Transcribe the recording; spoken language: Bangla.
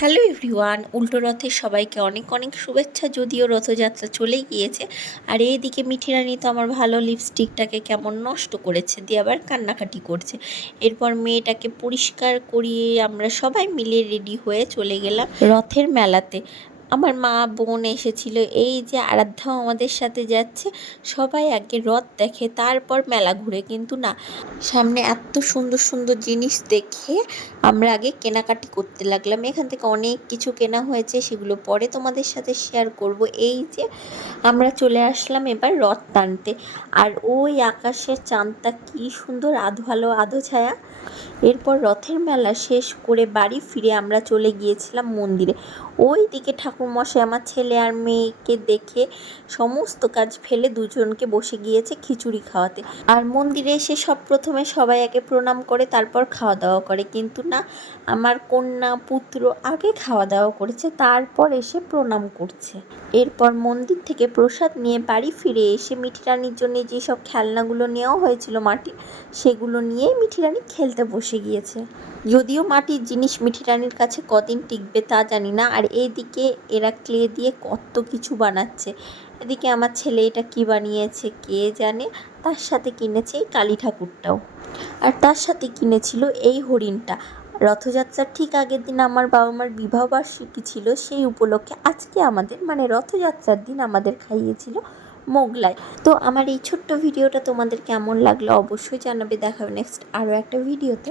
হ্যালো এভরিওয়ান, উল্টো রথের সবাইকে অনেক অনেক শুভেচ্ছা। যদিও রথযাত্রা চলেই গিয়েছে, আর এইদিকে মিঠি রানী তো আমার ভালো লিপস্টিকটাকে কেমন নষ্ট করেছে, দিয়ে আবার কান্নাকাটি করছে। এরপর মেয়েটাকে পরিষ্কার করিয়ে আমরা সবাই মিলে রেডি হয়ে চলে গেলাম রথের মেলাতে। আমার মা বোন এসেছিল, এই যে আরাধ্যাও আমাদের সাথে যাচ্ছে। সবাই আগে রথ দেখে তারপর মেলা ঘুরে, কিন্তু না, সামনে এত সুন্দর সুন্দর জিনিস দেখে আমরা আগে কেনাকাটি করতে লাগলাম। এখান থেকে অনেক কিছু কেনা হয়েছে, সেগুলো পরে তোমাদের সাথে শেয়ার করব। এই যে আমরা চলে আসলাম এবার রথ টানতে, আর ওই আকাশের চাঁদটা কি সুন্দর, আধো আলো আধো ছায়া। এরপর রথের মেলা শেষ করে বাড়ি ফিরে আমরা চলে গিয়েছিলাম মন্দিরে। ওই দিকে ঠাকুরমশাই আমার ছেলে আর মেয়েকে দেখে সমস্ত কাজ ফেলে দুজনকে বসে গিয়েছে খিচুড়ি খাওয়াতে। আর মন্দিরে এসে প্রথমে সবাই আগে প্রণাম করে তারপর খাওয়া দাওয়া করে, কিন্তু না, আমার কন্যা পুত্র আগে খাওয়া দাওয়া করেছে, তারপর এসে প্রণাম করছে। এরপর মন্দির থেকে প্রসাদ নিয়ে বাড়ি ফিরে এসে মিঠি রানীর জন্য যেসব খেলনাগুলো নেওয়া হয়েছিল মাটির, সেগুলো নিয়ে মিঠি রানী খেলতে বসে গিয়েছে। যদিও মাটির জিনিস মিঠি রানীর কাছে কদিন টিকবে তা জানি না। আর এইদিকে এরা ক্লে দিয়ে কত কিছু বানাচ্ছে। এদিকে আমার ছেলে এটা কি বানিয়েছে কে জানে, তার সাথে কিনেছে এই কালী ঠাকুরটাও, আর তার সাথে কিনেছিল এই হরিণটা। রথযাত্রার ঠিক আগের দিন আমার বাবা মার বিবাহবার্ষিকী ছিল, সেই উপলক্ষে আজকে আমাদের মানে রথযাত্রার দিন আমাদের খাইয়েছিল মোগলাই। তো আমার এই ছোট্ট ভিডিওটা তোমাদের কেমন লাগলো অবশ্যই জানাবে। দেখাবে নেক্সট আরও একটা ভিডিওতে।